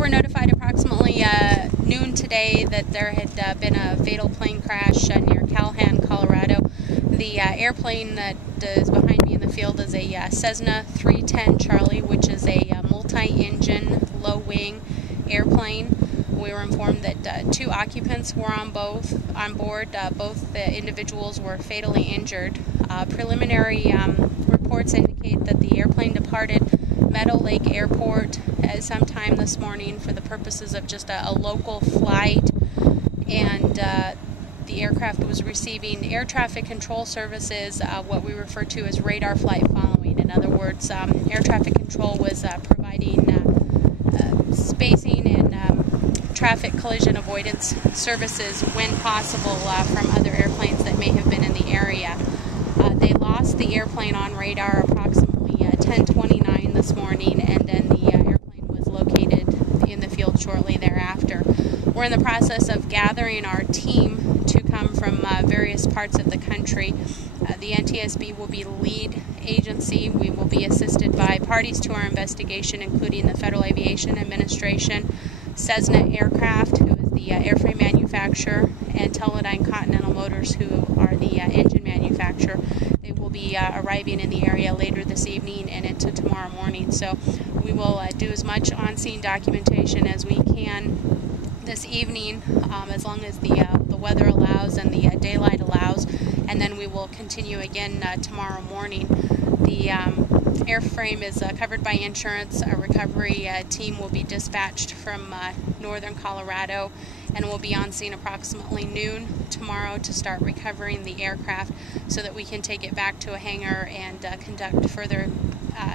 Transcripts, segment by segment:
were notified approximately noon today that there had been a fatal plane crash near Callahan, Colorado. The airplane that is behind me in the field is a Cessna 310 Charlie, which is a multi-engine, low-wing airplane. We were informed that 2 occupants were on board. Both the individuals were fatally injured. Preliminary reports indicate that the airplane departed Meadow Lake Airport at some time this morning for the purposes of just a local flight, and the aircraft was receiving air traffic control services, what we refer to as radar flight following. In other words, air traffic control was providing spacing and traffic collision avoidance services when possible from other airplanes that may have been in the area. They lost the airplane on radar approximately 10:29 this morning, and then the airplane was located in the field shortly thereafter. We're in the process of gathering our team to come from various parts of the country. The NTSB will be the lead agency. We will be assisted by parties to our investigation, including the Federal Aviation Administration, Cessna Aircraft, who is the airframe manufacturer, and Teledyne Continental Motors, who are the engine manufacturer. They will be arriving in the area later this evening and into tomorrow morning. So we will do as much on-scene documentation as we can this evening, as long as the weather allows and the daylight allows, and then we will continue again tomorrow morning. The airframe is covered by insurance. A recovery team will be dispatched from northern Colorado and will be on scene approximately noon tomorrow to start recovering the aircraft so that we can take it back to a hangar and conduct further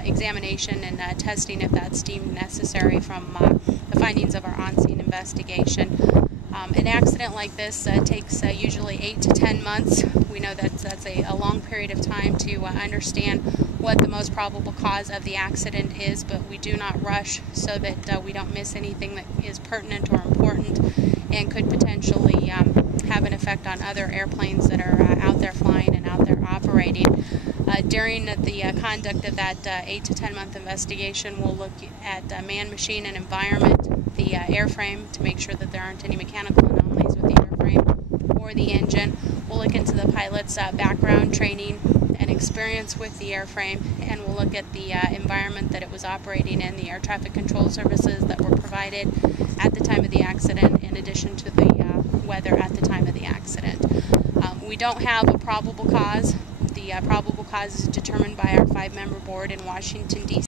examination and testing if that's deemed necessary from the findings of our on-scene investigation. An accident like this takes usually 8 to 10 months. We know that's a long period of time to understand what the most probable cause of the accident is, but we do not rush so that we don't miss anything that is pertinent or important and could potentially have an effect on other airplanes that are out there flying and out there operating. During the conduct of that 8 to 10 month investigation, we'll look at man, machine, and environment, the airframe, to make sure that there aren't any mechanical anomalies with the airframe or the engine. We'll look into the pilot's background, training, and experience with the airframe, and we'll look at the environment that it was operating in, the air traffic control services that were provided at the time of the accident, in addition to the weather at the time of the accident. We don't have a probable cause. The probable cause is determined by our 5-member board in Washington, D.C.